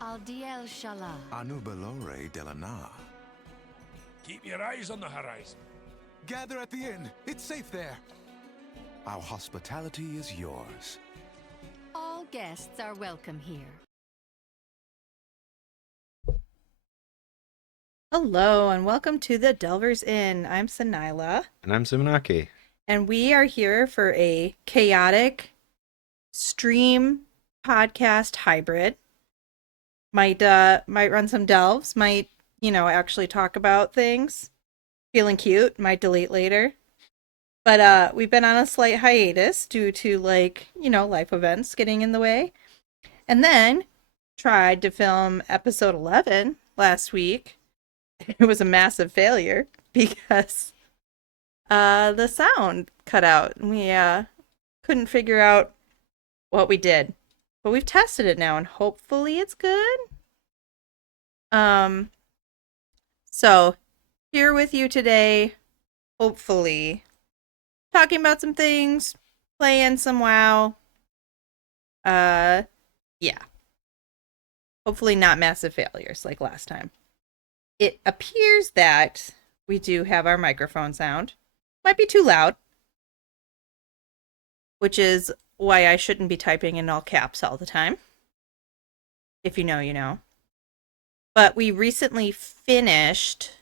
Aldiel Shala. Anubalore Delana. Keep your eyes on the horizon. Gather at the inn. It's safe there. Our hospitality is yours. All guests are welcome here. Hello and welcome to the Delvers Inn. I'm Sanila. And I'm Sumanaki. And we are here for a chaotic stream podcast hybrid. Might run some delves, might, actually talk about things. Feeling cute, might delete later. But we've been on a slight hiatus due to life events getting in the way. And then tried to film episode 11 last week. It was a massive failure because the sound cut out. We couldn't figure out what we did. But we've tested it now and hopefully it's good. So here with you today, hopefully, talking about some things, playing some WoW. Yeah. Hopefully not massive failures like last time. It appears that we do have our microphone sound. Might be too loud. Which is why I shouldn't be typing in all caps all the time. If you know, you know. But we recently finished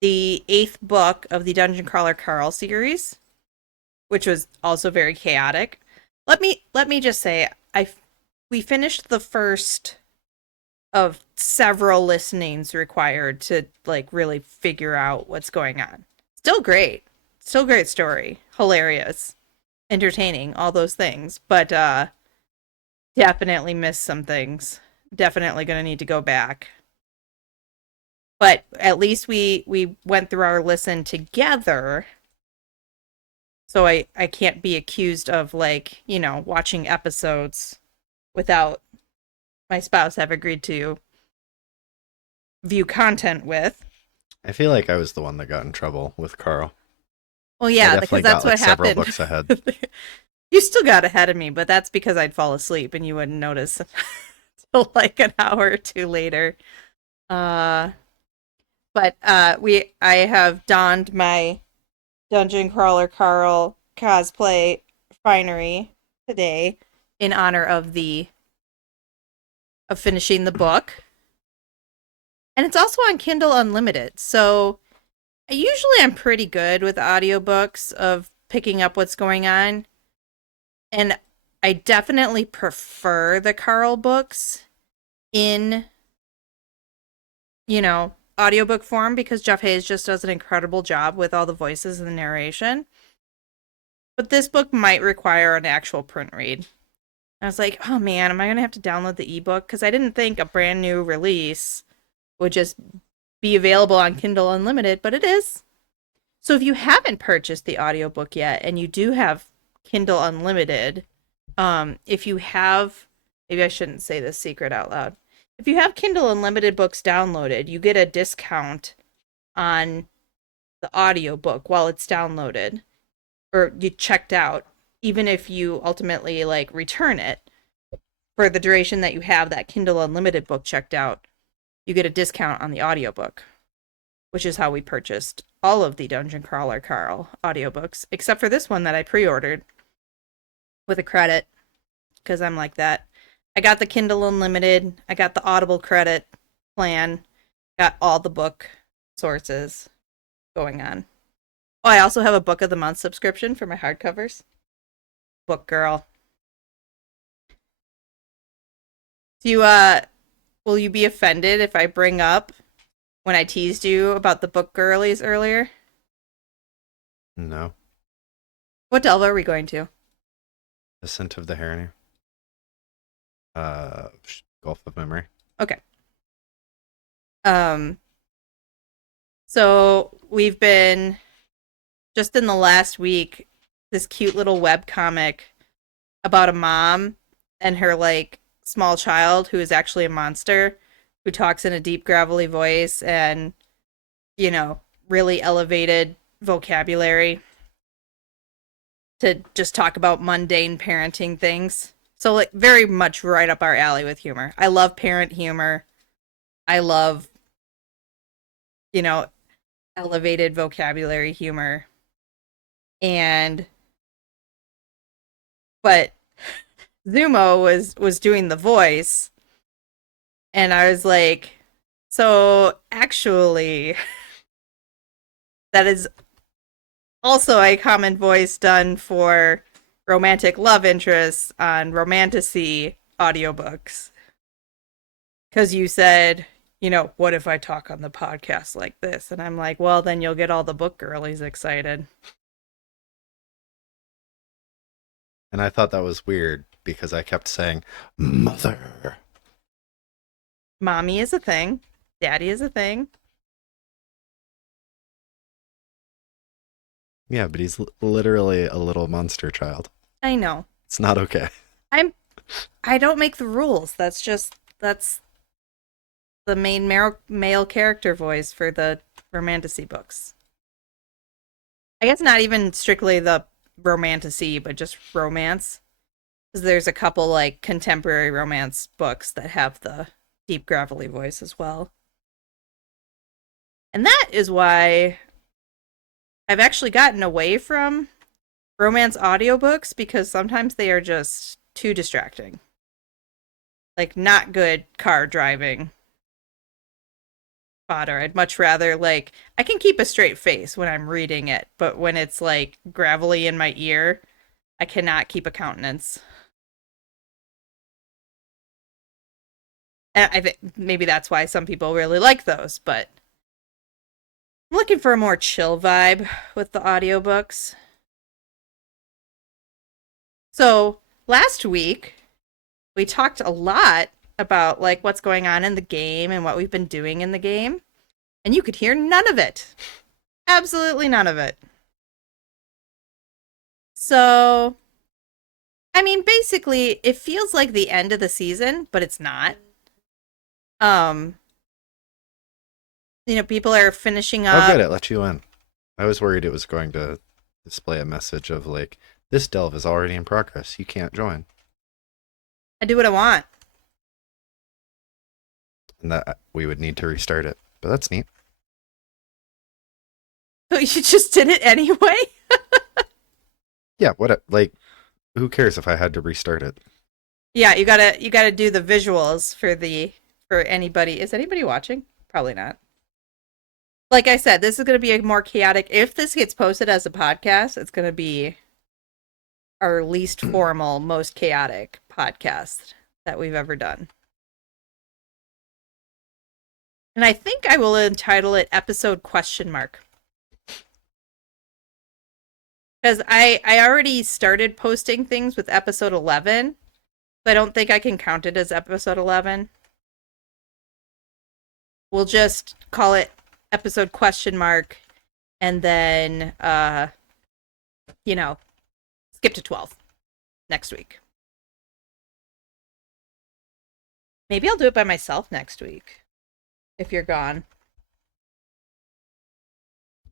the 8th book of the Dungeon Crawler Carl series, which was also very chaotic. Let me just say, we finished the first of several listenings required to really figure out what's going on. Still great story, hilarious, entertaining, all those things, but definitely missed some things. Definitely gonna need to go back. But at least we went through our listen together, so I can't be accused of watching episodes without my spouse have agreed to view content with. I feel like I was the one that got in trouble with Carl. Well, yeah, because that's what happened. Several books ahead. You still got ahead of me, but that's because I'd fall asleep and you wouldn't notice until an hour or two later. But I have donned my Dungeon Crawler Carl cosplay finery today in honor of finishing the book. And it's also on Kindle Unlimited. So I'm pretty good with audiobooks of picking up what's going on. And I definitely prefer the Carl books in, audiobook form because Jeff Hayes just does an incredible job with all the voices and the narration. But this book might require an actual print read. I was like, oh man, am I going to have to download the ebook? Because I didn't think a brand new release would just be available on Kindle Unlimited, but it is. So if you haven't purchased the audiobook yet and you do have Kindle Unlimited, if you have, maybe I shouldn't say this secret out loud. If you have Kindle Unlimited books downloaded, you get a discount on the audiobook while it's downloaded or you checked out, even if you ultimately return it for the duration that you have that Kindle Unlimited book checked out, you get a discount on the audiobook, which is how we purchased all of the Dungeon Crawler Carl audiobooks, except for this one that I pre-ordered with a credit, because I'm like that. I got the Kindle Unlimited, I got the Audible credit plan, got all the book sources going on. Oh, I also have a Book of the Month subscription for my hardcovers. Book girl. Will you be offended if I bring up when I teased you about the book girlies earlier? No. What delve are we going to? Ascent of the Heronry. Gulf of Memory. Okay. So we've been just in the last week, this cute little web comic about a mom and her small child who is actually a monster who talks in a deep gravelly voice and really elevated vocabulary to just talk about mundane parenting things. So like very much right up our alley with humor. I love parent humor. I love, you know, elevated vocabulary humor. But Zumo was doing the voice, and I was like, so actually that is also a common voice done for romantic love interests on Romantasy audiobooks. Because you said, what if I talk on the podcast like this? And I'm like, well, then you'll get all the book girlies excited. And I thought that was weird because I kept saying, mother. Mommy is a thing. Daddy is a thing. Yeah, but he's literally a little monster child. I know. It's not okay. I don't make the rules. That's the main male character voice for the Romantasy books. I guess not even strictly the Romantasy, but just romance. Because there's a couple like contemporary romance books that have the deep gravelly voice as well. And that is why I've actually gotten away from romance audiobooks, because sometimes they are just too distracting. Like, not good car driving fodder. I'd much rather, like, I can keep a straight face when I'm reading it, but when it's, like, gravelly in my ear, I cannot keep a countenance. And I think maybe that's why some people really like those, but I'm looking for a more chill vibe with the audiobooks. So, last week, we talked a lot about, like, what's going on in the game and what we've been doing in the game. And you could hear none of it. Absolutely none of it. So, I mean, basically, it feels like the end of the season, but it's not. People are finishing up. Oh, good, it let you in. I was worried it was going to display a message of, like, this delve is already in progress. You can't join. I do what I want. And that we would need to restart it. But that's neat. So you just did it anyway? Yeah, who cares if I had to restart it? Yeah, you gotta do the visuals for anybody. Is anybody watching? Probably not. Like I said, this is gonna be a more chaotic. If this gets posted as a podcast, it's gonna be our least formal, most chaotic podcast that we've ever done. And I think I will entitle it episode ? Because I already started posting things with episode 11, so I don't think I can count it as episode 11. We'll just call it episode ? And then, skip to 12 next week. Maybe I'll do it by myself next week, if you're gone.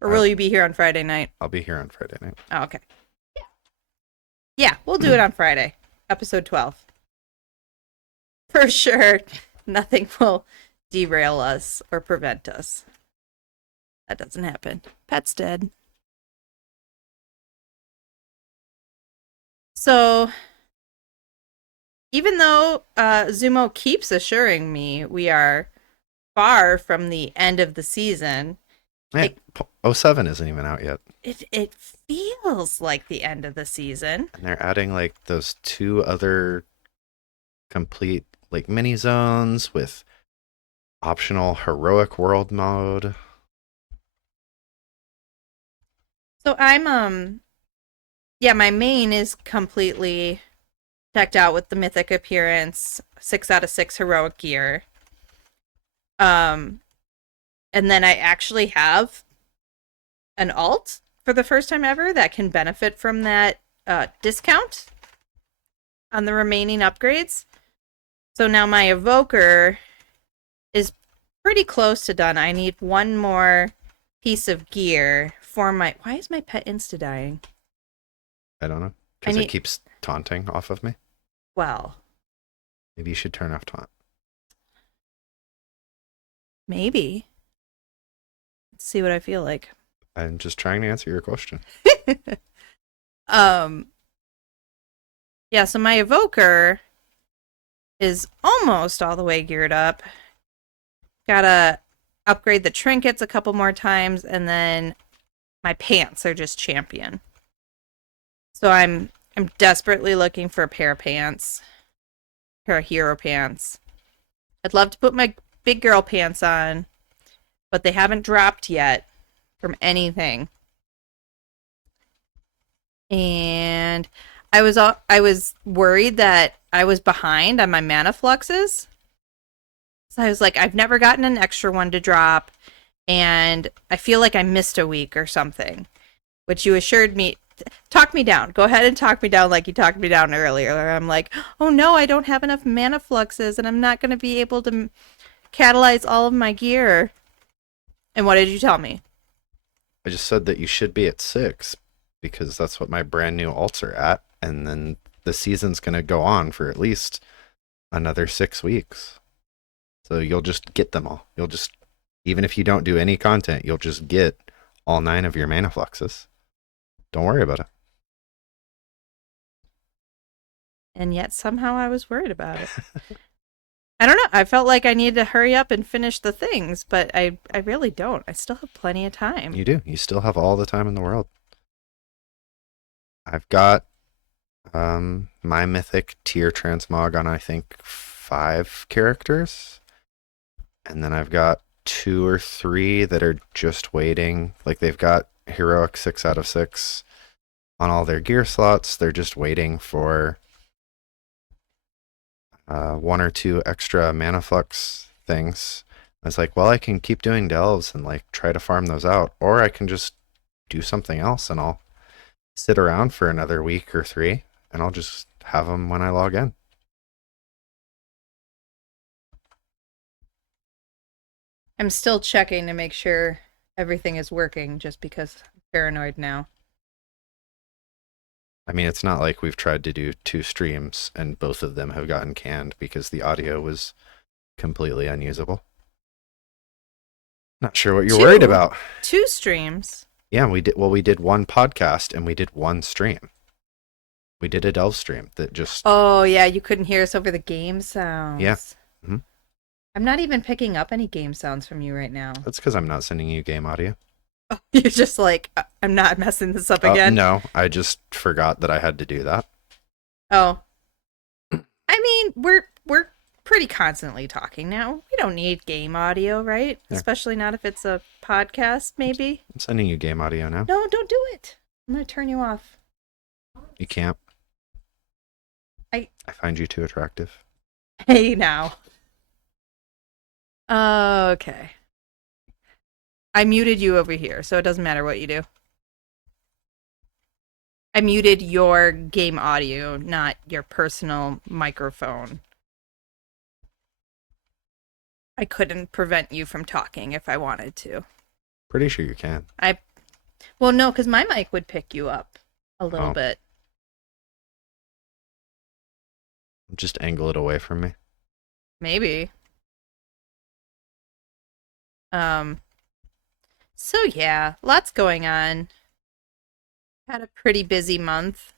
Or will you be here on Friday night? I'll be here on Friday night. Oh, okay. Yeah, we'll do it on Friday. Episode 12. For sure, nothing will derail us or prevent us. That doesn't happen. Pet's dead. So, even though Zumo keeps assuring me we are far from the end of the season, Yeah, 07 isn't even out yet. it feels like the end of the season. And they're adding, like, those 2 other complete, like, mini zones with optional heroic world mode. So I'm my main is completely decked out with the mythic appearance, 6 out of 6 heroic gear. And then I actually have an alt for the first time ever that can benefit from that discount on the remaining upgrades. So now my evoker is pretty close to done. I need one more piece of gear for my... Why is my pet insta-dying? I don't know. Because it keeps taunting off of me. well. Maybe you should turn off taunt. Maybe. Let's see what I feel like. I'm just trying to answer your question. Yeah, so my evoker is almost all the way geared up. Gotta upgrade the trinkets a couple more times, and then my pants are just champion. So I'm desperately looking for a pair of pants. Pair of hero pants. I'd love to put my big girl pants on, but they haven't dropped yet from anything. And I was worried that I was behind on my mana fluxes. So I was like, I've never gotten an extra one to drop, and I feel like I missed a week or something. Which you assured me, talk me down. Go ahead and talk me down like you talked me down earlier. I'm like, oh no, I don't have enough mana fluxes, and I'm not going to be able to catalyze all of my gear. And what did you tell me? I just said that you should be at 6 because that's what my brand new alts are at, and then the season's going to go on for at least another 6 weeks. So you'll just get them all. You'll just, even if you don't do any content, you'll just get all 9 of your mana fluxes. Don't worry about it. And yet somehow I was worried about it. I don't know. I felt like I needed to hurry up and finish the things, but I really don't. I still have plenty of time. You do. You still have all the time in the world. I've got my mythic tier transmog on, I think, 5 characters. And then I've got 2 or 3 that are just waiting. Like, they've got heroic 6 out of 6 on all their gear slots. They're just waiting for 1 or 2 extra mana flux things. I was like, well, I can keep doing delves and like try to farm those out, or I can just do something else and I'll sit around for another week or 3 and I'll just have them when I log in. I'm still checking to make sure everything is working just because I'm paranoid now. I mean, it's not like we've tried to do 2 streams and both of them have gotten canned because the audio was completely unusable. Not sure what you're worried about. 2 streams? Yeah, we did. Well, we did 1 podcast and we did 1 stream. We did a delve stream that just... Oh, yeah, you couldn't hear us over the game sounds. Yeah. Mm-hmm. I'm not even picking up any game sounds from you right now. That's because I'm not sending you game audio. Oh, you're just like, I'm not messing this up again? No, I just forgot that I had to do that. Oh. I mean, we're pretty constantly talking now. We don't need game audio, right? Yeah. Especially not if it's a podcast, maybe. I'm sending you game audio now. No, don't do it. I'm going to turn you off. You can't. I find you too attractive. Hey, now. Okay. I muted you over here, so it doesn't matter what you do. I muted your game audio, not your personal microphone. I couldn't prevent you from talking if I wanted to. Pretty sure you can. Well, no, because my mic would pick you up a little bit. Just angle it away from me. Maybe. So yeah, lots going on. Had a pretty busy month.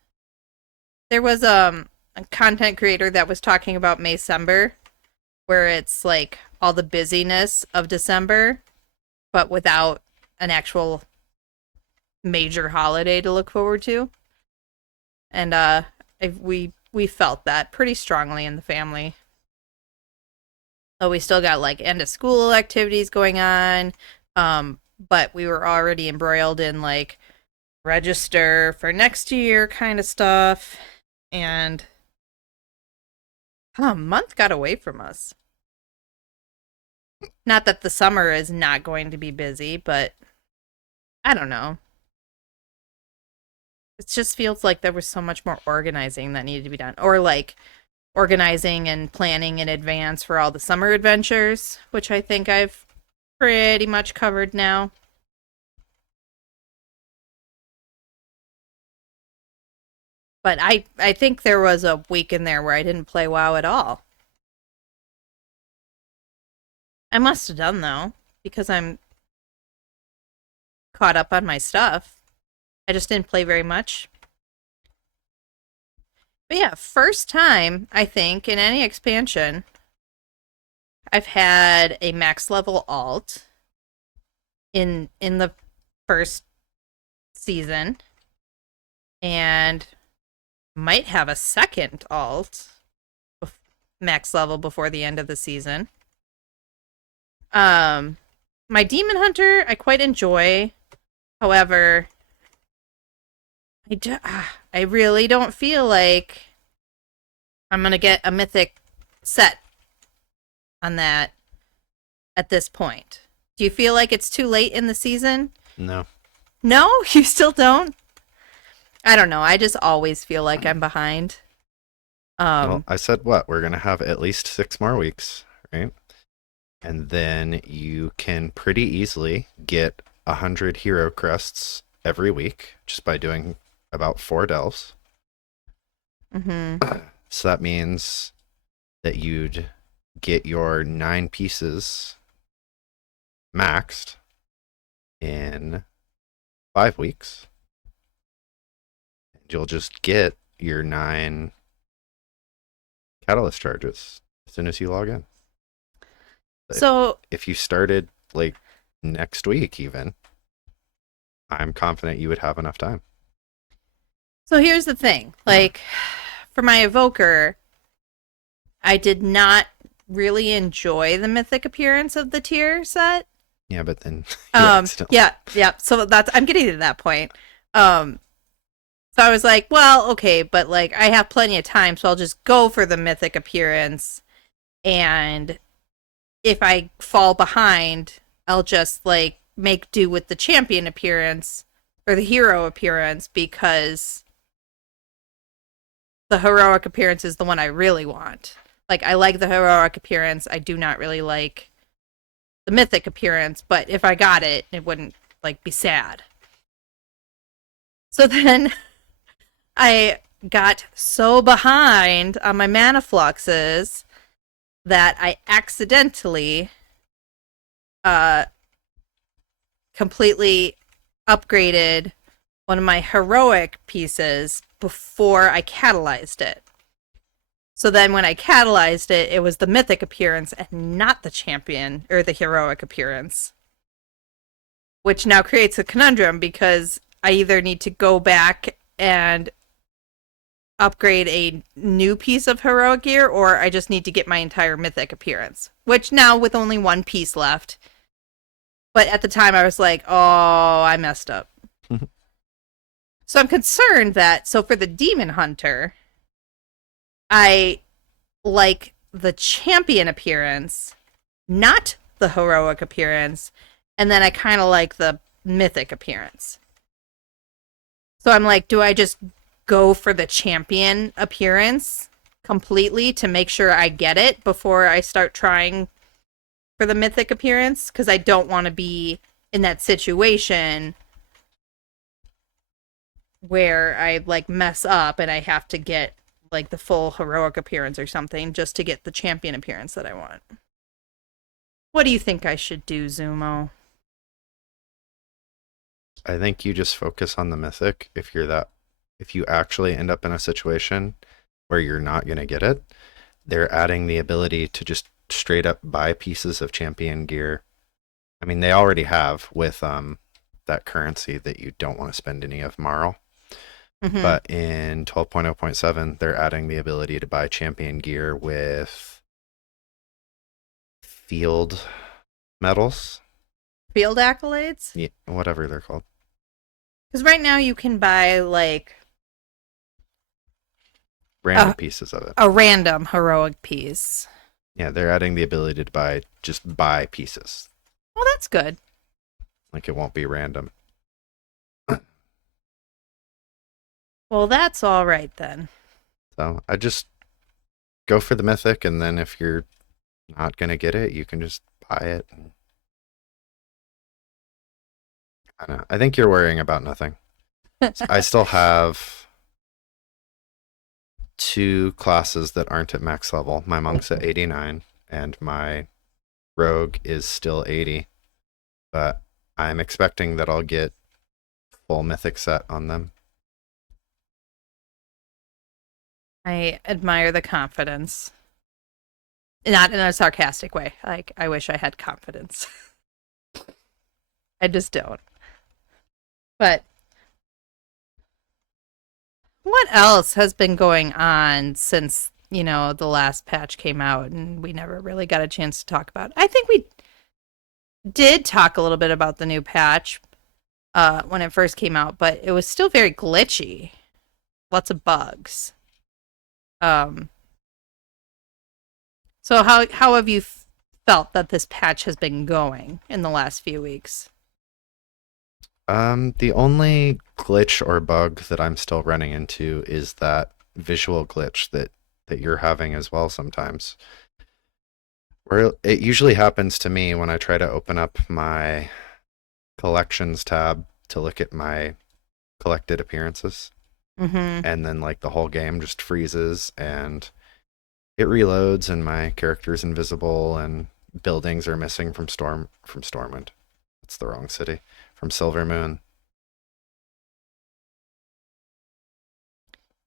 There was a content creator that was talking about Maycember, where it's like all the busyness of December, but without an actual major holiday to look forward to. And we felt that pretty strongly in the family. We still got like end of school activities going on, but we were already embroiled in like register for next year kind of stuff, and a month got away from us. Not that the summer is not going to be busy, but I don't know. It just feels like there was so much more organizing that needed to be done, or like organizing and planning in advance for all the summer adventures, which I think I've pretty much covered now. But I think there was a week in there where I didn't play WoW at all. I must have done though, because I'm caught up on my stuff. I just didn't play very much. But yeah, first time, I think, in any expansion, I've had a max level alt in the first season, and might have a second alt max level before the end of the season. My Demon Hunter I quite enjoy. However, I really don't feel like I'm gonna get a mythic set on that at this point. Do you feel like it's too late in the season? No. No, you still don't? I don't know. I just always feel like I'm behind. Well, I said what? We're going to have at least 6 more weeks, right? And then you can pretty easily get 100 hero crests every week just by doing about 4 delves. Mm-hmm. So that means that you'd get your 9 pieces maxed in 5 weeks. And you'll just get your 9 catalyst charges as soon as you log in. So If you started like next week even, I'm confident you would have enough time. So here's the thing. Like, for my evoker, I did not really enjoy the mythic appearance of the tier set. Yeah, but then you accidentally- Yeah. So I'm getting to that point. So I was like, well, okay, but like I have plenty of time, so I'll just go for the mythic appearance, and if I fall behind, I'll just like make do with the champion appearance or the hero appearance, because the heroic appearance is the one I really want. Like, I like the heroic appearance. I do not really like the mythic appearance, but if I got it, it wouldn't like be sad. So then I got so behind on my mana fluxes that I accidentally completely upgraded one of my heroic pieces before I catalyzed it. So then when I catalyzed it, it was the mythic appearance and not the champion or the heroic appearance. Which now creates a conundrum, because I either need to go back and upgrade a new piece of heroic gear, or I just need to get my entire mythic appearance. Which now, with only one piece left. But at the time I was like, oh, I messed up. So I'm concerned that, so for the Demon Hunter, I like the champion appearance, not the heroic appearance, and then I kind of like the mythic appearance. So I'm like, do I just go for the champion appearance completely to make sure I get it before I start trying for the mythic appearance? Because I don't want to be in that situation where I like mess up and I have to get like the full heroic appearance or something just to get the champion appearance that I want. What do you think I should do, Zumo? I think you just focus on the mythic. If you actually end up in a situation where you're not going to get it, they're adding the ability to just straight up buy pieces of champion gear. I mean, they already have with that currency that you don't want to spend any of Marl. Mm-hmm. But in 12.0.7, they're adding the ability to buy champion gear with field medals. Field accolades? Yeah, whatever they're called. Because right now you can buy like Random pieces of it. a random heroic piece. Yeah, they're adding the ability to buy pieces. Well, that's good. Like, it won't be random. Well, that's all right then. So I just go for the mythic, and then if you're not going to get it, you can just buy it. I don't know. I think you're worrying about nothing. I still have two classes that aren't at max level. My monk's at 89 and my rogue is still 80. But I'm expecting that I'll get full mythic set on them. I admire the confidence. Not in a sarcastic way. Like, I wish I had confidence. I just don't. But what else has been going on since, the last patch came out and we never really got a chance to talk about it? I think we did talk a little bit about the new patch when it first came out, but it was still very glitchy. Lots of bugs. So how have you felt that this patch has been going in the last few weeks? The only glitch or bug that I'm still running into is that visual glitch that you're having as well sometimes. Where it usually happens to me when I try to open up my collections tab to look at my collected appearances. Mm-hmm. And then like the whole game just freezes and it reloads and my character's invisible and buildings are missing from Stormwind. It's the wrong city. From Silvermoon.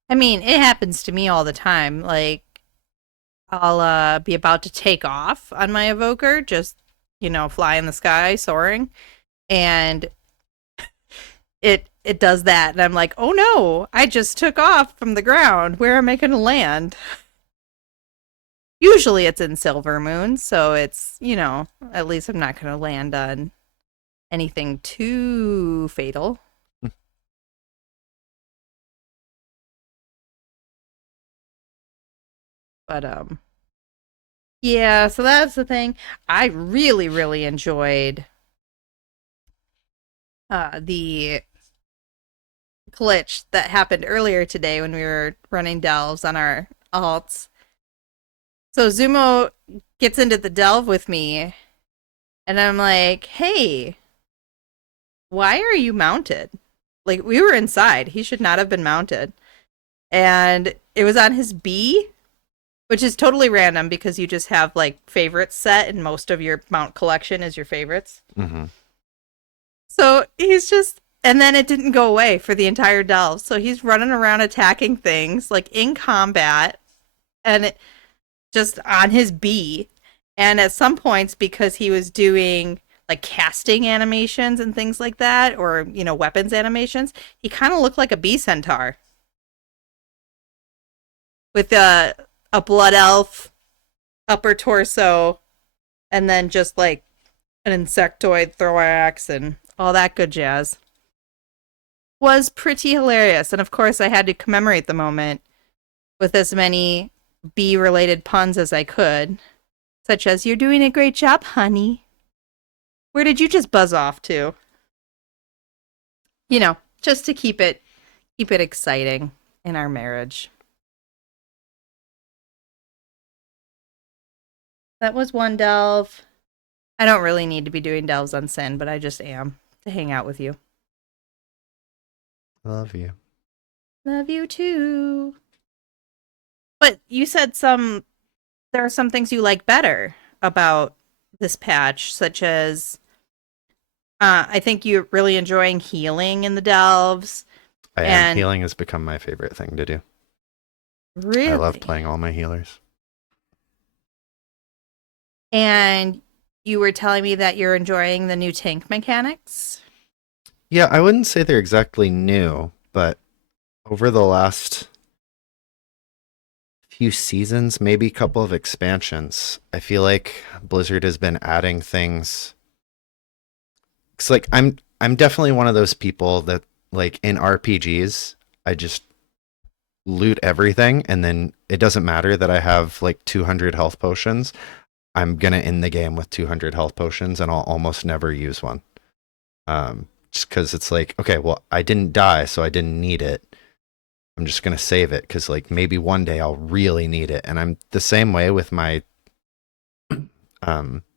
I mean, it happens to me all the time. Like, I'll be about to take off on my evoker, just, fly in the sky, soaring, and it does that, and I'm like, oh no, I just took off from the ground. Where am I going to land? Usually it's in Silvermoon, so it's, at least I'm not going to land on anything too fatal. But yeah, so that's the thing. I really, really enjoyed the glitch that happened earlier today when we were running delves on our alts. So Zumo gets into the delve with me, and I'm like, hey, why are you mounted? Like, we were inside. He should not have been mounted. And it was on his B, which is totally random because you just have, like, favorites set and most of your mount collection is your favorites. Mm-hmm. So he's just... And then it didn't go away for the entire delve. So he's running around attacking things, like, in combat, and just on his B. And at some points, because he was doing... like casting animations and things like that, or, weapons animations, he kind of looked like a bee centaur. With a blood elf, upper torso, and then just like an insectoid thorax and all that good jazz. Was pretty hilarious. And of course I had to commemorate the moment with as many bee-related puns as I could, such as, "You're doing a great job, honey." Where did you just buzz off to? Just to keep it exciting in our marriage. That was one delve. I don't really need to be doing delves on Sin, but I just am to hang out with you. Love you. Love you too. But you said there are some things you like better about this patch, such as I think you're really enjoying healing in the delves. Healing has become my favorite thing to do. Really? I love playing all my healers. And you were telling me that you're enjoying the new tank mechanics? Yeah, I wouldn't say they're exactly new, but over the last few seasons, maybe a couple of expansions, I feel like Blizzard has been adding things. It's like I'm definitely one of those people that, like, in RPGs, I just loot everything, and then it doesn't matter that I have like 200 health potions. I'm gonna end the game with 200 health potions, and I'll almost never use one. Just because it's like, okay, well, I didn't die, so I didn't need it. I'm just gonna save it because, like, maybe one day I'll really need it. And I'm the same way with my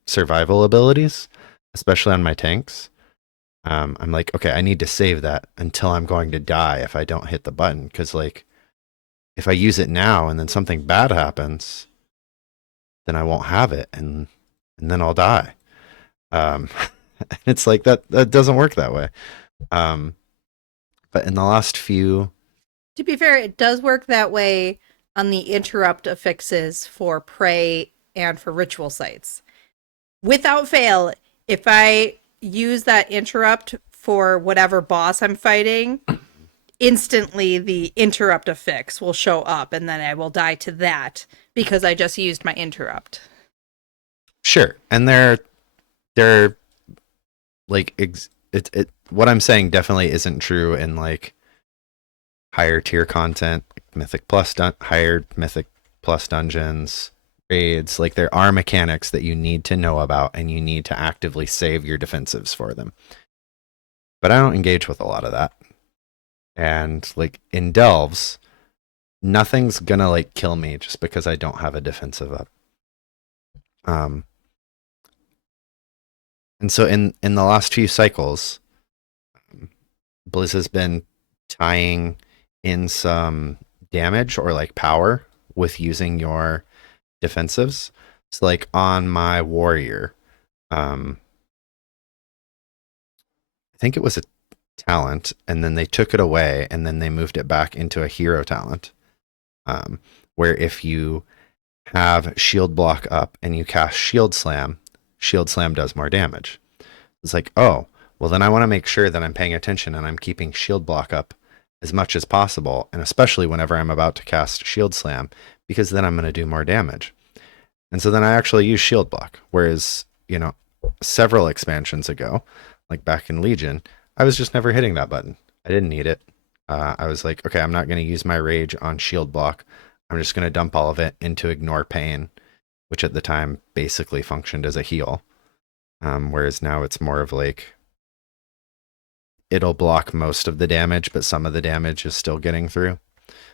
survival abilities, especially on my tanks. I'm like, okay, I need to save that until I'm going to die if I don't hit the button, because, like, if I use it now and then something bad happens, then I won't have it, and then I'll die. It's like that doesn't work that way. But in the last few, To be fair, it does work that way on the interrupt affixes for prey and for ritual sites. Without fail, if I use that interrupt for whatever boss I'm fighting, instantly the interrupt affix will show up and then I will die to that because I just used my interrupt. sure, and they're like it. What I'm saying definitely isn't true in like higher tier content, like Mythic Plus, higher Mythic Plus dungeons, raids. Like there are mechanics that you need to know about, and you need to actively save your defensives for them. But I don't engage with a lot of that. And like in delves, nothing's gonna like kill me just because I don't have a defensive up. And so in the last few cycles, Blizz has been tying in some damage or like power with using your defensives. So like on my warrior, I think it was a talent, and then they took it away, and then they moved it back into a hero talent, where if you have shield block up and you cast shield slam does more damage. It's like, oh, well then I want to make sure that I'm paying attention and I'm keeping shield block up as much as possible, and especially whenever I'm about to cast shield slam, because then I'm going to do more damage. And so then I actually use shield block, whereas, you know, several expansions ago, like back in Legion, I was just never hitting that button. I didn't need it. I was like, okay, I'm not going to use my rage on shield block. I'm just going to dump all of it into ignore pain, which at the time basically functioned as a heal. Whereas now it's more of like, it'll block most of the damage, but some of the damage is still getting through.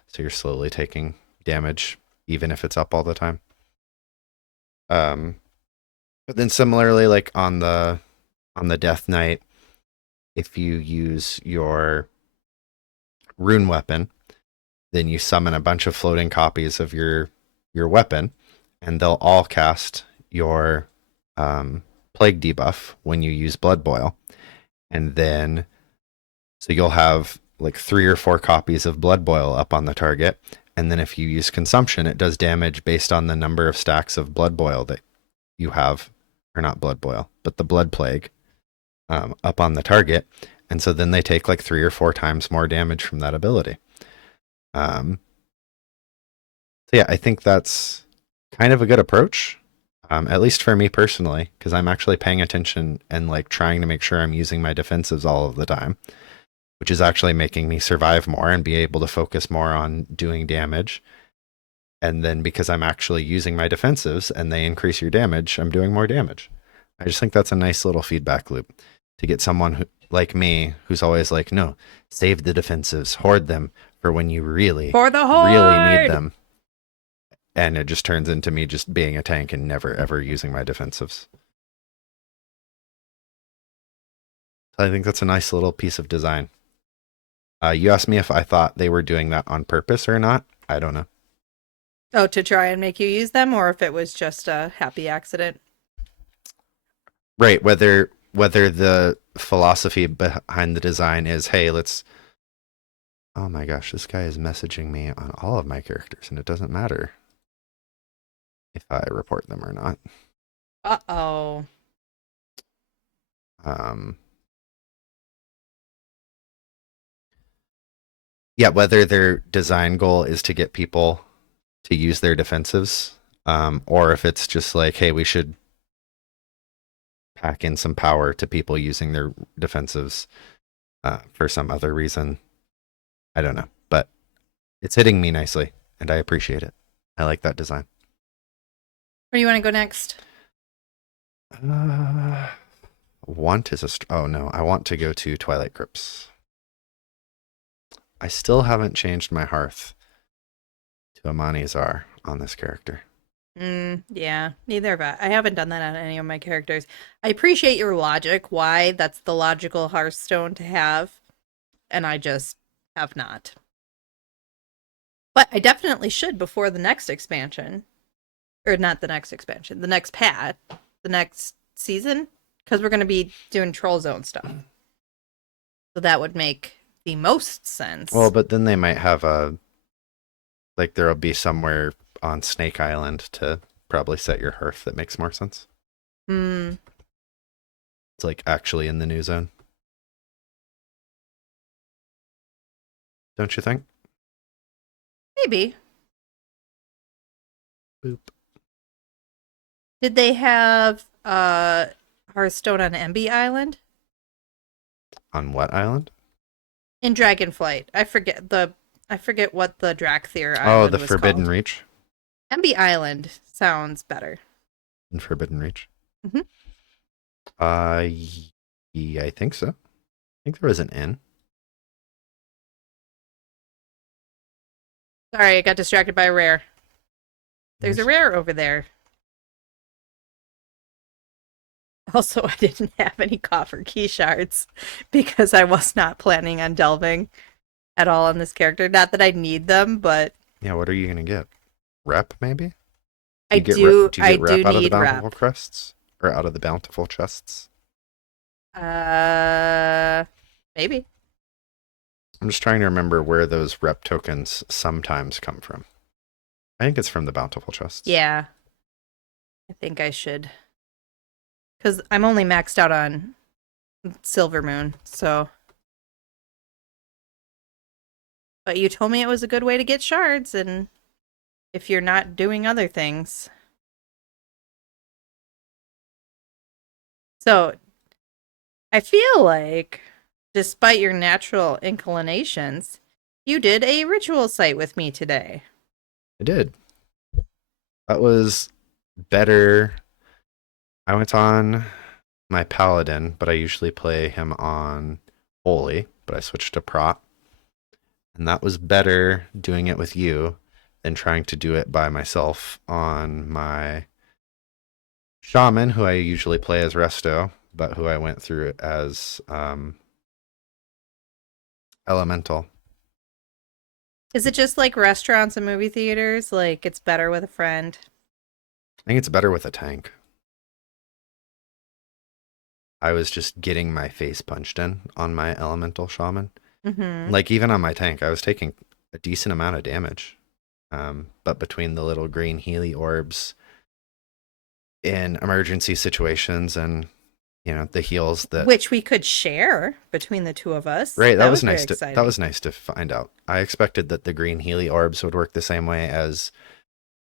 So you're slowly taking damage, even if it's up all the time. But then similarly, like on the Death Knight, if you use your rune weapon, then you summon a bunch of floating copies of your weapon, and they'll all cast your plague debuff when you use Blood Boil. And then, so you'll have like 3 or 4 copies of Blood Boil up on the target. And then if you use Consumption, it does damage based on the number of stacks of Blood Boil that you have, or not Blood Boil, but the Blood Plague up on the target. And so then they take like 3 or 4 times more damage from that ability. So yeah, I think that's kind of a good approach, at least for me personally, because I'm actually paying attention and like trying to make sure I'm using my defensives all of the time, which is actually making me survive more and be able to focus more on doing damage. And then because I'm actually using my defensives and they increase your damage, I'm doing more damage. I just think that's a nice little feedback loop to get someone who, like me, who's always like, no, save the defensives, hoard them for when you really, For the horde! really need them. And it just turns into me just being a tank and never, ever using my defensives. I think that's a nice little piece of design. You asked me if I thought they were doing that on purpose or not. I don't know. Oh, to try and make you use them, or if it was just a happy accident. Right, whether the philosophy behind the design is, hey, let's... Oh my gosh, this guy is messaging me on all of my characters, and it doesn't matter if I report them or not. Uh-oh. Yeah, whether their design goal is to get people to use their defensives, or if it's just like, hey, we should pack in some power to people using their defensives for some other reason. I don't know, but it's hitting me nicely, and I appreciate it. I like that design. Where do you want to go next? Want is oh no, I want to go to Twilight Crypts. I still haven't changed my hearth to Amani Zar on this character. Yeah, neither have I. I haven't done that on any of my characters. I appreciate your logic, why that's the logical Hearthstone to have, and I just have not. But I definitely should before the next expansion. Or not the next expansion, the next pad, the next season. Because we're going to be doing Troll Zone stuff. So that would make the most sense. Well, but then they might have like there'll be somewhere on Snake Island to probably set your hearth that makes more sense. Hmm. It's like actually in the new zone. Don't you think? Maybe. Boop. Did they have Hearthstone on Emby Island? On what island? In Dragonflight. I forget what the Drakthir Oh, Island the was Forbidden called. Reach. Emby Island sounds better. In Forbidden Reach. Mhm. Yeah, I think so. I think there was an inn. Sorry, I got distracted by a rare. There's a rare over there. Also, I didn't have any coffer key shards because I was not planning on delving at all on this character. Not that I need them, but Yeah, what are you gonna get? Rep, maybe? I You get do. do you I get rep do out of the need bountiful rep. crests? Or out of the bountiful chests? Maybe. I'm just trying to remember where those rep tokens sometimes come from. I think it's from the bountiful chests. Yeah. I think I should. Because I'm only maxed out on Silver Moon, so. But you told me it was a good way to get shards, and if you're not doing other things. So, I feel like, despite your natural inclinations, you did a ritual site with me today. I did. That was better. I went on my paladin, but I usually play him on holy, but I switched to prot. And that was better doing it with you than trying to do it by myself on my shaman, who I usually play as resto, but who I went through it as elemental. Is it just like restaurants and movie theaters? Like, it's better with a friend? I think it's better with a tank. I was just getting my face punched in on my elemental shaman. Mm-hmm. Like, even on my tank, I was taking a decent amount of damage. But between the little green Healy orbs in emergency situations and, you know, the heals that... Which we could share between the two of us. Right, that was very nice. exciting. That was nice to find out. I expected that the green Healy orbs would work the same way as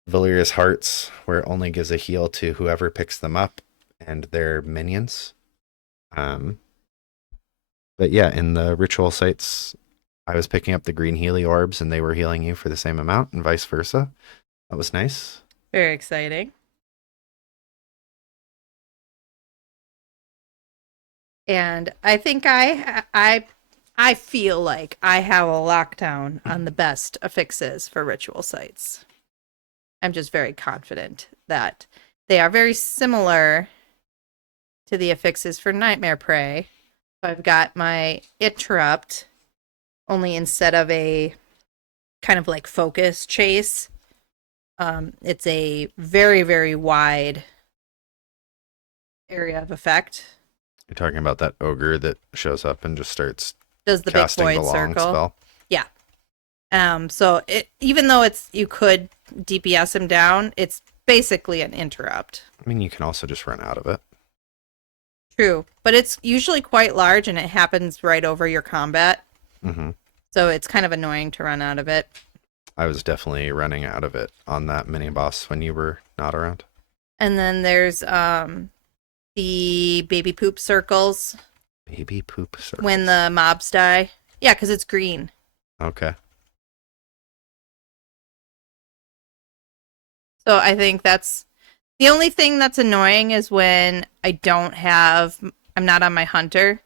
Valyria's Hearts, where it only gives a heal to whoever picks them up and their minions. But yeah, in the ritual sites, I was picking up the green Healy orbs and they were healing you for the same amount, and vice versa. That was nice. Very exciting. And I think I feel like I have a lockdown on the best affixes for ritual sites. I'm just very confident that they are very similar to the affixes for Nightmare Prey. So I've got my interrupt, only instead of a kind of like focus chase, it's a very, very wide area of effect. You're talking about that ogre that shows up and just starts Does the big casting the void long circle. spell. So even though you could DPS him down, it's basically an interrupt. I mean, you can also just run out of it. True, but it's usually quite large and it happens right over your combat. Mm-hmm. So it's kind of annoying to run out of it. I was definitely running out of it on that mini boss when you were not around. And then there's the baby poop circles Baby poop circles. when the mobs die. Yeah, because it's green. Okay. So I think that's the only thing that's annoying is when I'm not on my hunter,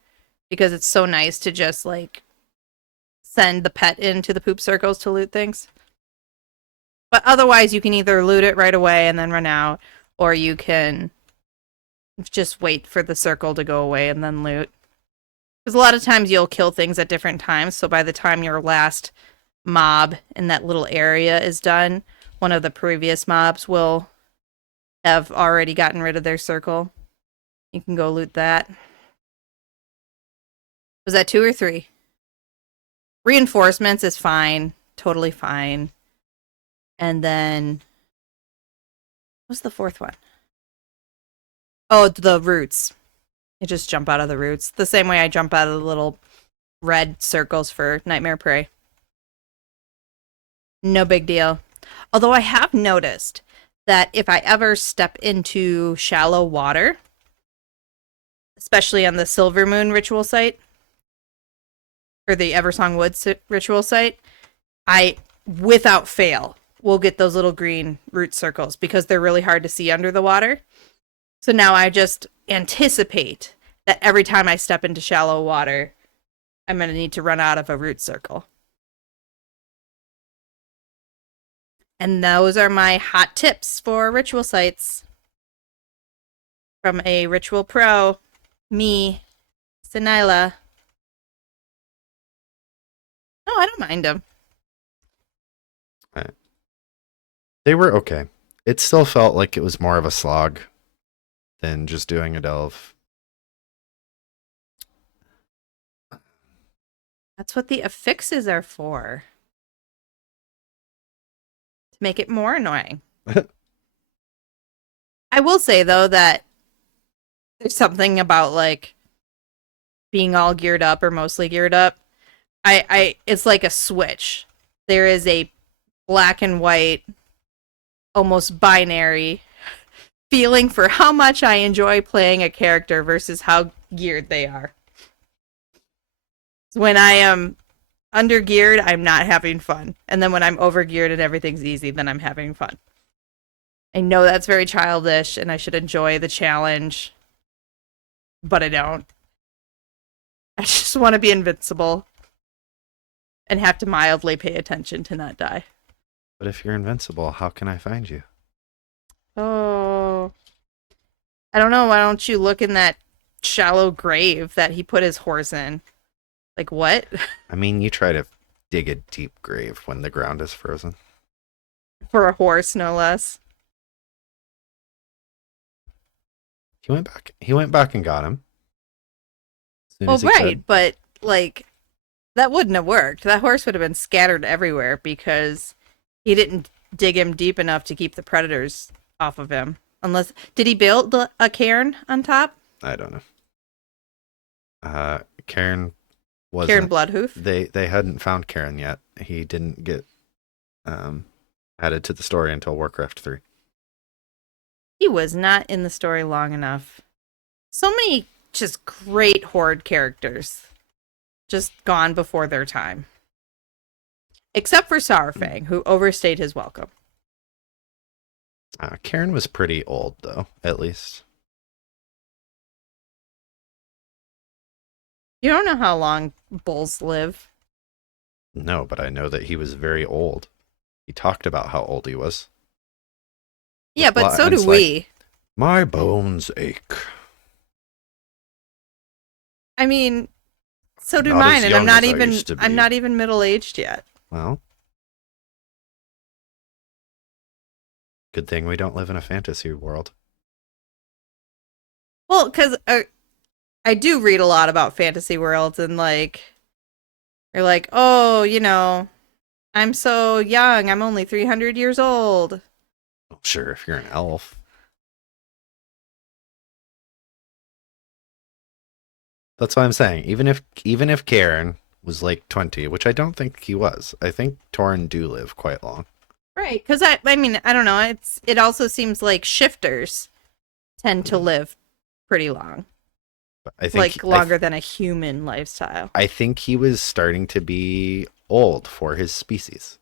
because it's so nice to just like send the pet into the poop circles to loot things. But otherwise you can either loot it right away and then run out, or you can just wait for the circle to go away and then loot. Because a lot of times you'll kill things at different times, so by the time your last mob in that little area is done, one of the previous mobs will have already gotten rid of their circle. You can go loot that. Was that 2 or 3? Reinforcements is fine. Totally fine. And then... what's the 4th one? Oh, the roots. You just jump out of the roots. The same way I jump out of the little red circles for Nightmare Prey. No big deal. Although I have noticed that if I ever step into shallow water, especially on the Silver Moon ritual site, or the Eversong Woods ritual site, I, without fail, will get those little green root circles because they're really hard to see under the water. So now I just anticipate that every time I step into shallow water, I'm going to need to run out of a root circle. And those are my hot tips for ritual sites. From a ritual pro, me, Sinila. No, I don't mind them. They were okay. It still felt like it was more of a slog than just doing a delve. That's what the affixes are for. To make it more annoying. I will say, though, that there's something about, like, being all geared up or mostly geared up. It's like a switch. There is a black and white, almost binary feeling for how much I enjoy playing a character versus how geared they are. When I am under geared, I'm not having fun. And then when I'm over geared and everything's easy, then I'm having fun. I know that's very childish and I should enjoy the challenge, but I don't. I just want to be invincible and have to mildly pay attention to not die. But if you're invincible, how can I find you? Oh. I don't know. Why don't you look in that shallow grave that he put his horse in? Like, what? I mean, you try to dig a deep grave when the ground is frozen. For a horse, no less. He went back and got him. As soon Oh, as he right. could. But, like, that wouldn't have worked. That horse would have been scattered everywhere because he didn't dig him deep enough to keep the predators off of him. Unless, did he build a cairn on top? I don't know. Karen wasn't. Karen Bloodhoof? They hadn't found Karen yet. He didn't get added to the story until Warcraft 3. He was not in the story long enough. So many just great Horde characters. Just gone before their time. Except for Saurfang, who overstayed his welcome. Karen was pretty old, though, at least. You don't know how long bulls live. No, but I know that he was very old. He talked about how old he was. Yeah, but so And do it's we. My bones ache. I mean, so do Not mine, as and young as I used to I'm be. not even middle-aged yet. Well, good thing we don't live in a fantasy world. Well, because I do read a lot about fantasy worlds, and like, you're like, oh, you know, I'm so young. I'm only 300 years old. Well, sure, if you're an elf. That's what I'm saying. Even if Karen was like 20, which I don't think he was, I think Tauren do live quite long. Right, because I mean, I don't know. It also seems like shifters tend to live pretty long, But I think like longer than a human lifestyle. I think he was starting to be old for his species.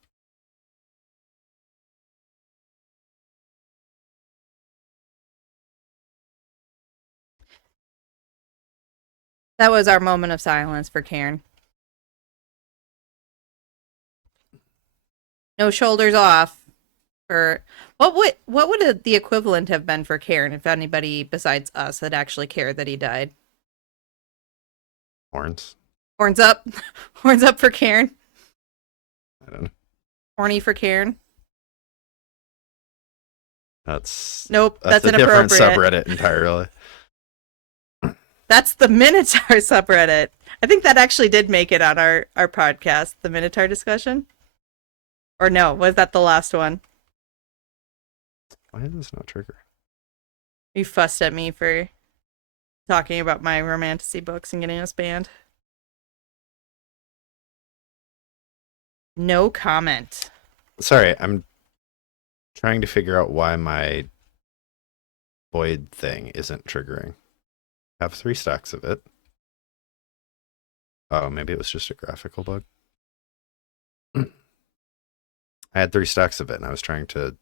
That was our moment of silence for Karen. No shoulders off for what would the equivalent have been for Karen if anybody besides us had actually cared that he died? Horns. Horns up. Horns up for Karen. I don't know. Horny for Cairn? That's Nope, that's a different inappropriate. subreddit entirely. That's the Minotaur subreddit. I think that actually did make it on our podcast, the Minotaur discussion. Or no, was that the last one? Why does this not trigger? You fussed at me for talking about my romantasy books and getting us banned. No comment. Sorry, I'm trying to figure out why my void thing isn't triggering. I have 3 stacks of it. Oh, maybe it was just a graphical bug. I had 3 stacks of it, and I was trying to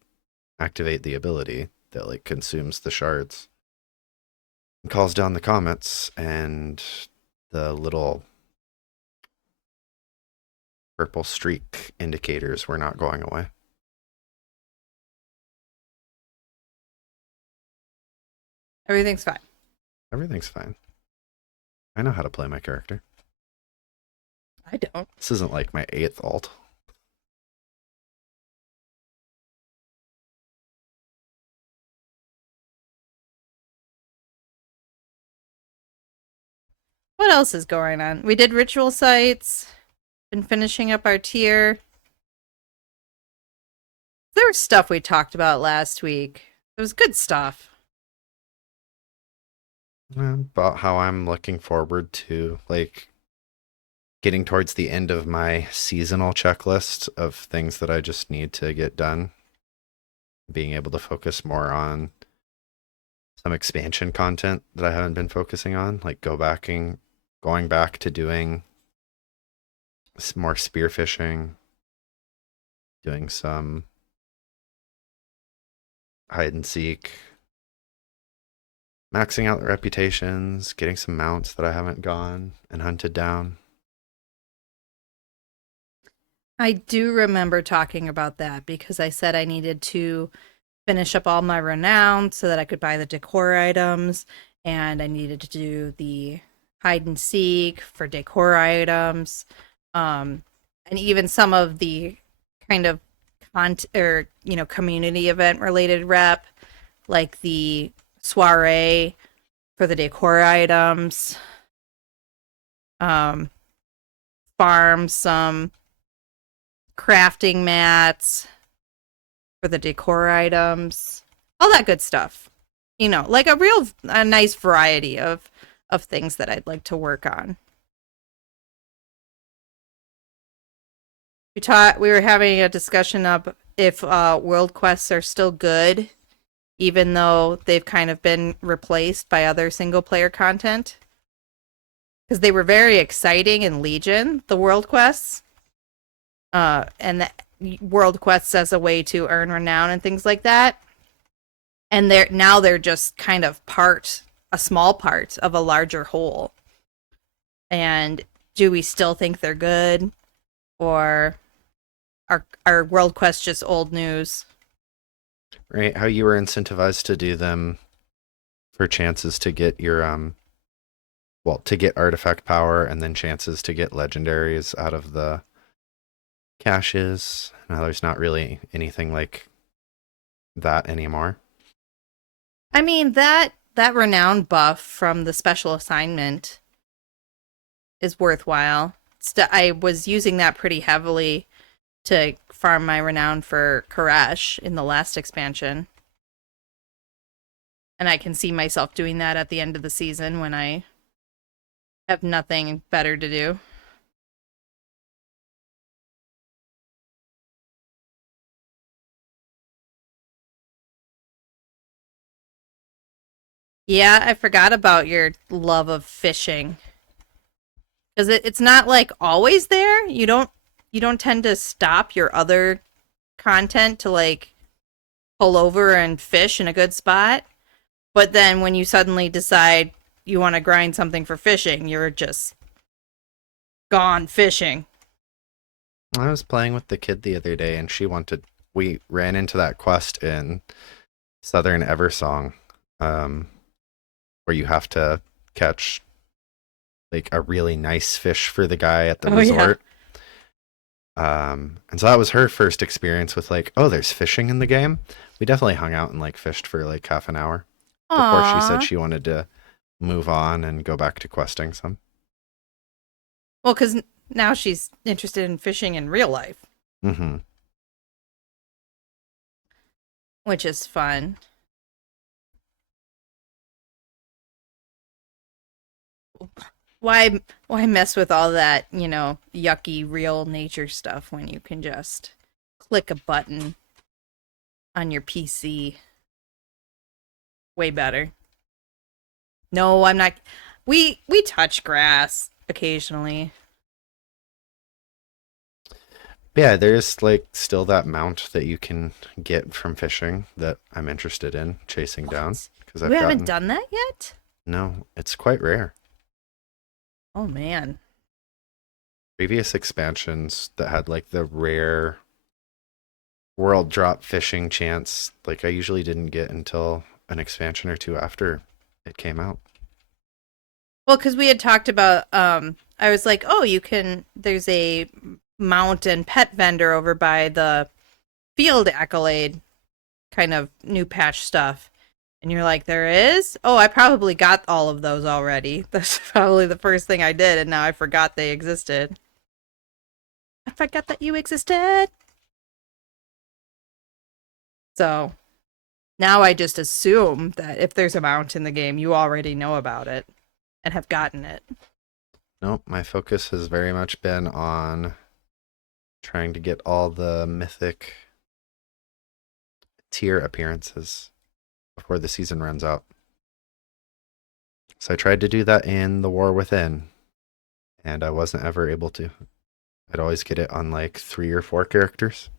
activate the ability that like consumes the shards. It calls down the comments, and the little purple streak indicators were not going away. Everything's fine. Everything's fine. I know how to play my character. I don't. This isn't like my 8th alt. What else is going on? We did ritual sites. Been finishing up our tier. There was stuff we talked about last week. It was good stuff. About how I'm looking forward to like getting towards the end of my seasonal checklist of things that I just need to get done. Being able to focus more on some expansion content that I haven't been focusing on, like going back to doing some more spearfishing, doing some hide and seek, maxing out the reputations, getting some mounts that I haven't gone and hunted down. I do remember talking about that because I said I needed to finish up all my renown so that I could buy the decor items, and I needed to do the hide and seek for decor items, and even some of the kind of community event related rep, like the soiree for the decor items, farm some crafting mats for the decor items, all that good stuff. Like a nice variety of things that I'd like to work on. We were having a discussion of if world quests are still good, even though they've kind of been replaced by other single player content. Because they were very exciting in Legion, the world quests. And the world quests as a way to earn renown and things like that. And they're just kind of a small part of a larger whole. And do we still think they're good? Or are world quests just old news? Right, how you were incentivized to do them for chances to get your to get artifact power and then chances to get legendaries out of the caches. Now there's not really anything like that anymore. I mean, that renown buff from the special assignment is worthwhile. I was using that pretty heavily to farm my renown for Koresh in the last expansion. And I can see myself doing that at the end of the season when I have nothing better to do. Yeah, I forgot about your love of fishing. Because it's not like always there. You don't tend to stop your other content to like pull over and fish in a good spot. But then when you suddenly decide you want to grind something for fishing, you're just gone fishing. I was playing with the kid the other day and we ran into that quest in Southern Eversong, where you have to catch like a really nice fish for the guy at the resort. And so that was her first experience with like, oh, there's fishing in the game. We definitely hung out and like fished for like half an hour before she said Aw. she wanted to move on and go back to questing some. Well, because now she's interested in fishing in real life, Mm-hmm. which is fun. Why mess with all that, yucky real nature stuff when you can just click a button on your PC? Way better. No, I'm not. We touch grass occasionally. Yeah, there's like still that mount that you can get from fishing that I'm interested in chasing down because We haven't done that yet? No, it's quite rare. Oh man. Previous expansions that had like the rare world drop fishing chance, like I usually didn't get until an expansion or two after it came out. Well, because we had talked about, I was like, oh, there's a mount and pet vendor over by the field accolade kind of new patch stuff. And you're like, there is? Oh, I probably got all of those already. That's probably the first thing I did, and now I forgot they existed. I forgot that you existed. So now I just assume that if there's a mount in the game, you already know about it and have gotten it. Nope, my focus has very much been on trying to get all the mythic tier appearances before the season runs out. So I tried to do that in The War Within, and I wasn't ever able to. I'd always get it on like 3 or 4 characters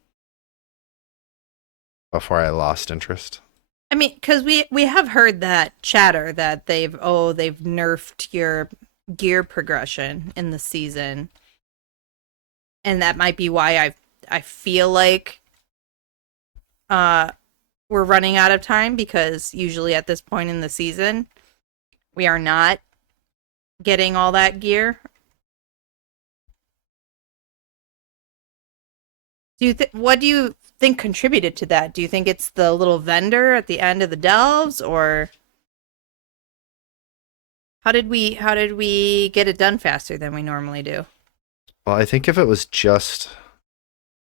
before I lost interest. I mean, because we have heard that chatter that they've nerfed your gear progression in the season, and that might be why I feel like we're running out of time, because usually at this point in the season we are not getting all that gear. What do you think contributed to that? Do you think it's the little vendor at the end of the delves, or how did we get it done faster than we normally do? Well, I think if it was just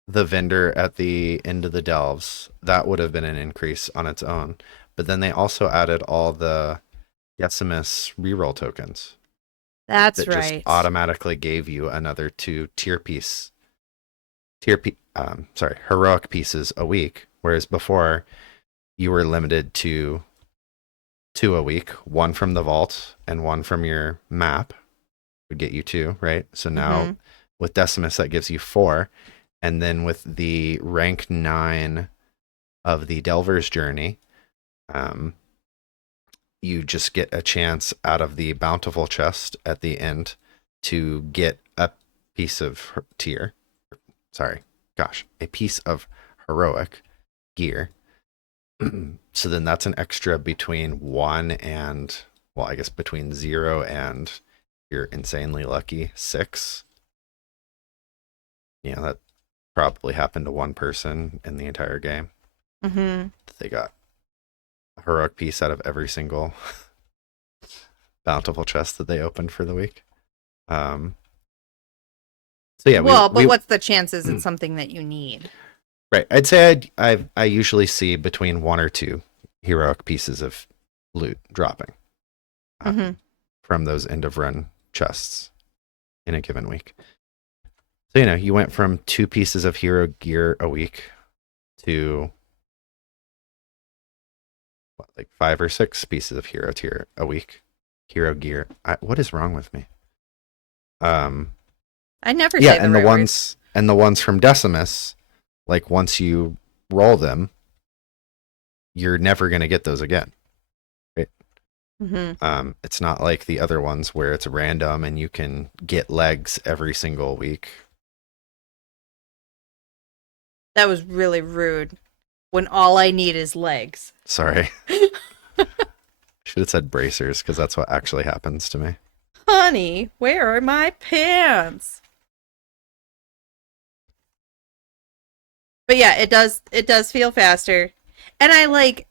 the vendor at the end of the delves, that would have been an increase on its own. But then they also added all the Decimus reroll tokens. That's that right. Just automatically gave you another 2 heroic pieces a week, whereas before you were limited to 2 a week, 1 from the vault and 1 from your map would get you 2, right? So now with Decimus that gives you 4, and then with the rank 9 of the Delver's Journey, you just get a chance out of the bountiful chest at the end to get a piece of a piece of heroic gear. So then that's an extra between 1 and, well, I guess between 0 and you're insanely lucky 6. Yeah, that probably happened to one person in the entire game. They got a heroic piece out of every single bountiful chest that they opened for the week. So yeah, but what's the chances it's something that you need? Right, I'd say I usually see between 1 or 2 heroic pieces of loot dropping from those end of run chests in a given week. So you went from 2 pieces of hero gear a week to like 5 or 6 pieces of hero tier a week. Hero gear. What is wrong with me? I never say and the ones from Decimus, like once you roll them, you're never going to get those again. Right? It's not like the other ones where it's random and you can get legs every single week. That was really rude. When all I need is legs. Sorry. Should have said bracers, because that's what actually happens to me. Honey, where are my pants? But yeah, it does feel faster. And I like,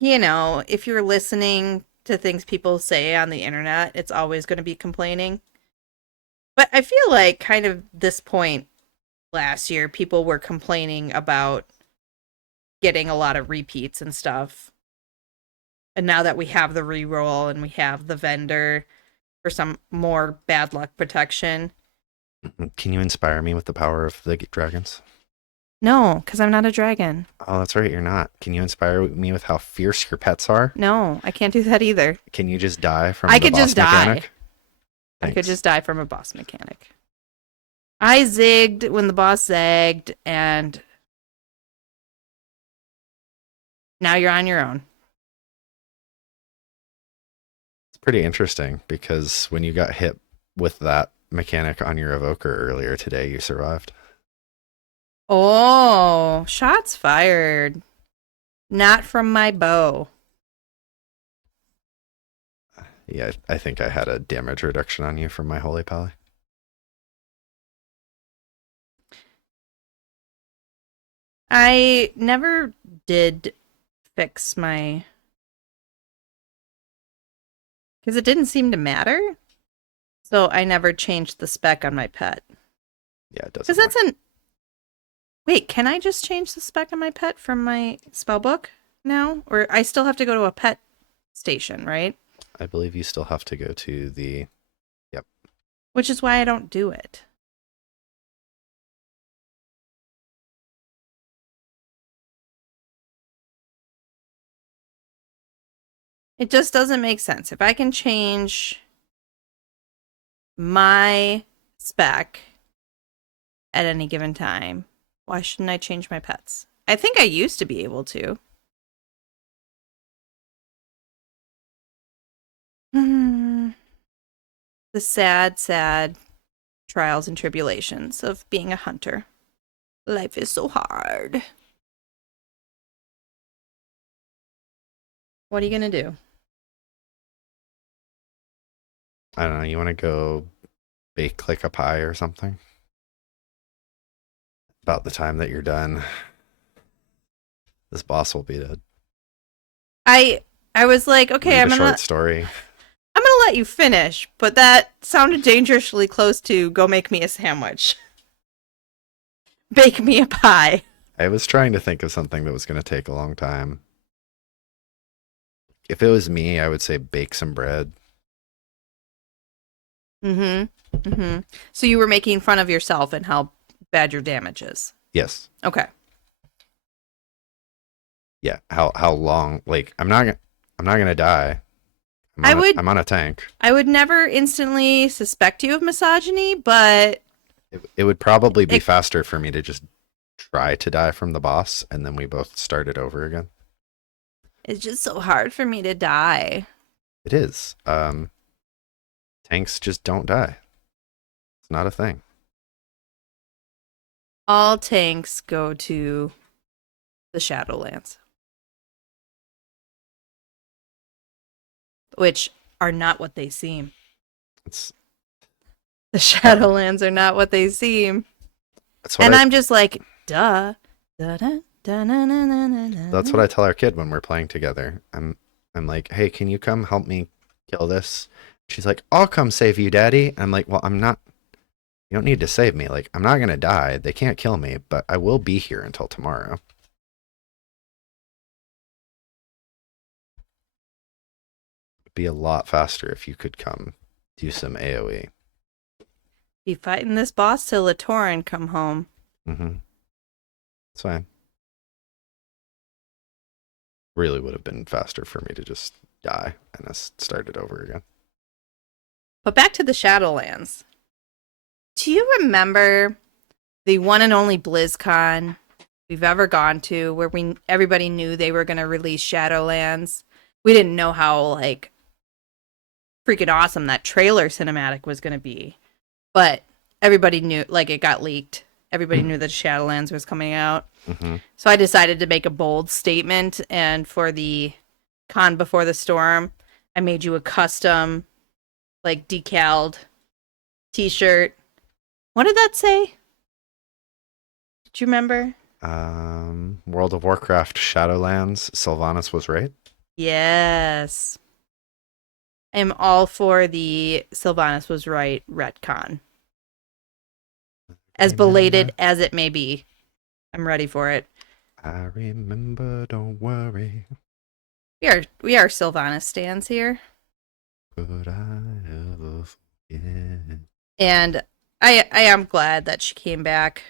if you're listening to things people say on the internet, it's always going to be complaining. But I feel like kind of this point last year, people were complaining about getting a lot of repeats and stuff. And now that we have the reroll and we have the vendor for some more bad luck protection. Can you inspire me with the power of the dragons? No, because I'm not a dragon. Oh, that's right, you're not. Can you inspire me with how fierce your pets are? No, I can't do that either. Can you just die from I the could boss just die. mechanic? I could Thanks. just die from a boss mechanic. I zigged when the boss zagged, and now you're on your own. It's pretty interesting because when you got hit with that mechanic on your evoker earlier today, you survived. Oh, shots fired. Not from my bow. Yeah, I think I had a damage reduction on you from my Holy Pally. I never did fix my... Because it didn't seem to matter. So I never changed the spec on my pet. Yeah, it doesn't. Because that's an... Wait, can I just change the spec on my pet from my spellbook now? Or I still have to go to a pet station, right? I believe you still have to go to the... Which is why I don't do it. It just doesn't make sense. If I can change my spec at any given time, why shouldn't I change my pets? I think I used to be able to. The sad, sad trials and tribulations of being a hunter. Life is so hard. What are you gonna do? I don't know, you want to go bake like a pie or something? About the time that you're done, this boss will be dead. I was like, okay, Read I'm a gonna short story. let you finish, but that sounded dangerously close to go make me a sandwich. Bake me a pie. I was trying to think of something that was going to take a long time. If it was me, I would say bake some bread. So you were making fun of yourself and how bad your damage is. Yes. Okay. Yeah. How long? Like I'm not gonna die. I'm on a tank. I would never instantly suspect you of misogyny, but It would probably be faster for me to just try to die from the boss, and then we both start it over again. it's just so hard for me to die. It is. Tanks just don't die. It's not a thing. All tanks go to the Shadowlands, which are not what they seem. It's The Shadowlands are not what they seem. that's what And I, I'm just like, duh. Da, da, da, na, na, na, na, na. that's what I tell our kid when we're playing together. I'm like, hey, can you come help me kill this? She's like, I'll come save you, Daddy. I'm like, well, I'm not. You don't need to save me. Like, I'm not gonna die. They can't kill me, but I will be here until tomorrow. It'd be a lot faster if you could come do some AoE. Be fighting this boss till Latoran come home. Mm-hmm. It's fine. Really would have been faster for me to just die and us start it over again. But back to the Shadowlands. Do you remember the one and only BlizzCon we've ever gone to where everybody knew they were going to release Shadowlands? We didn't know how, like, freaking awesome that trailer cinematic was going to be. But everybody knew, like, it got leaked. Everybody knew that Shadowlands was coming out. Mm-hmm. So I decided to make a bold statement. And for the Con Before the Storm, I made you a custom, like, decaled t-shirt. What did that say? Do you remember? World of Warcraft Shadowlands, Sylvanas was right. Yes. I'm all for the Sylvanas was right retcon. As belated as it may be. I'm ready for it. I remember, don't worry. We are Sylvanas stands here. Could I ever forget? And I am glad that she came back.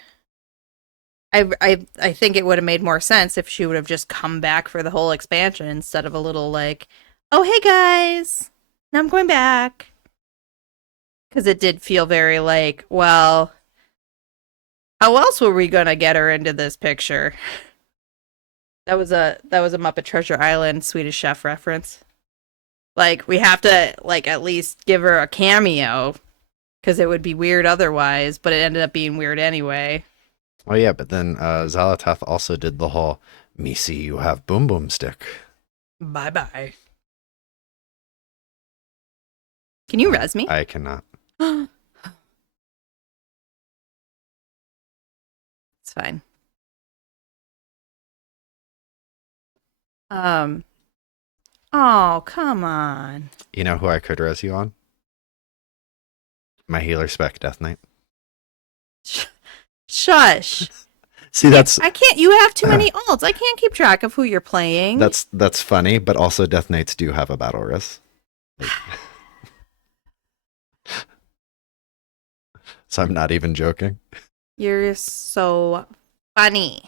I think it would have made more sense if she would have just come back for the whole expansion instead of a little like, oh, hey guys, now I'm going back. Because it did feel very like, well, how else were we going to get her into this picture? That was a Muppet Treasure Island Swedish Chef reference. Like, we have to, like, at least give her a cameo. Because it would be weird otherwise, but it ended up being weird anyway. Oh yeah, but then Xal'atath also did the whole "me see you have boom boom stick." Bye-bye. Can you res me? I cannot. It's fine. Oh, come on. You know who I could res you on? My healer spec Death Knight. Shush. See, that's I can't. You have too many alts. I can't keep track of who you're playing. that's funny, but also Death Knights do have a battle res. So I'm not even joking. You're so funny.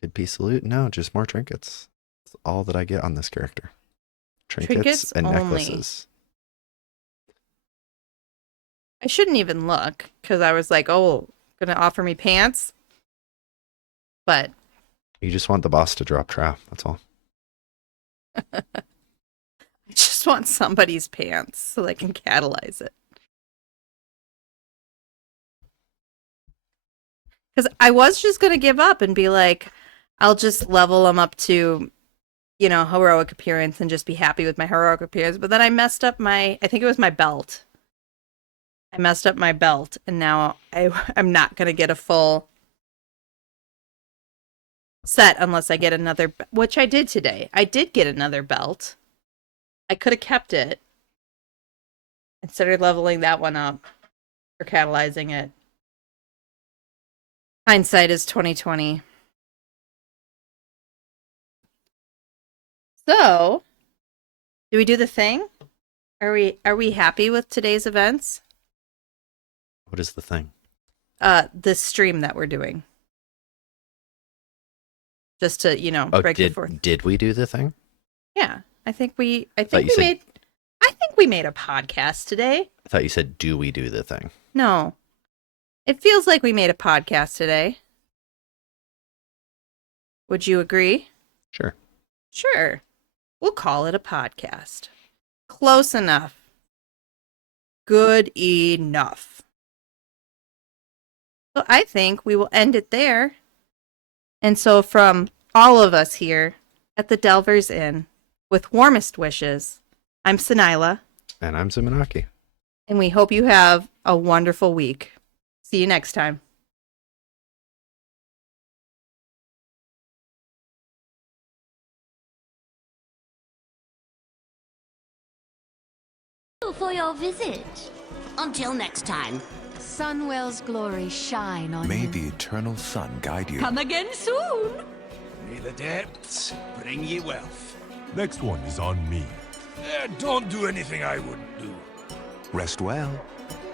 Good piece of loot? No, just more trinkets. That's all that I get on this character. Trinkets and only. necklaces. I shouldn't even look because I was like, oh, gonna offer me pants. But You just want the boss to drop trap, that's all. I just want somebody's pants so they can catalyze it. Because I was just gonna give up and be like, I'll just level them up to, you know, heroic appearance and just be happy with my heroic appearance. But then I messed up I think it was my belt. I messed up my belt, and now I'm not going to get a full set unless I get another, which I did today. I did get another belt. I could have kept it and started leveling that one up or catalyzing it. Hindsight is 2020. So, do we do the thing? Are we happy with today's events? What is the thing? This stream that we're doing. Just to, you know, break the fourth. Did we do the thing? Yeah. I think we made a podcast today. I thought you said, do we do the thing? No. It feels like we made a podcast today. Would you agree? Sure. Sure. We'll call it a podcast. Close enough. Good enough. So I think we will end it there. And so from all of us here at the Delvers Inn, with warmest wishes, I'm Sanila. And I'm Zumanaki. And we hope you have a wonderful week. See you next time. For your visit. Until next time. Sunwell's glory shine on May you. the eternal sun guide you. Come again soon. May the depths bring ye wealth. Next one is on me. Don't do anything I wouldn't do. Rest well.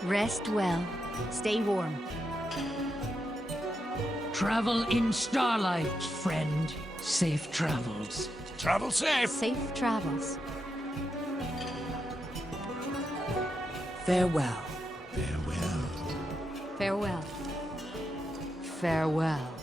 Rest well. Stay warm. Travel in starlight, friend. Safe travels. Travel safe. Safe travels. Farewell. Farewell. Farewell. Farewell.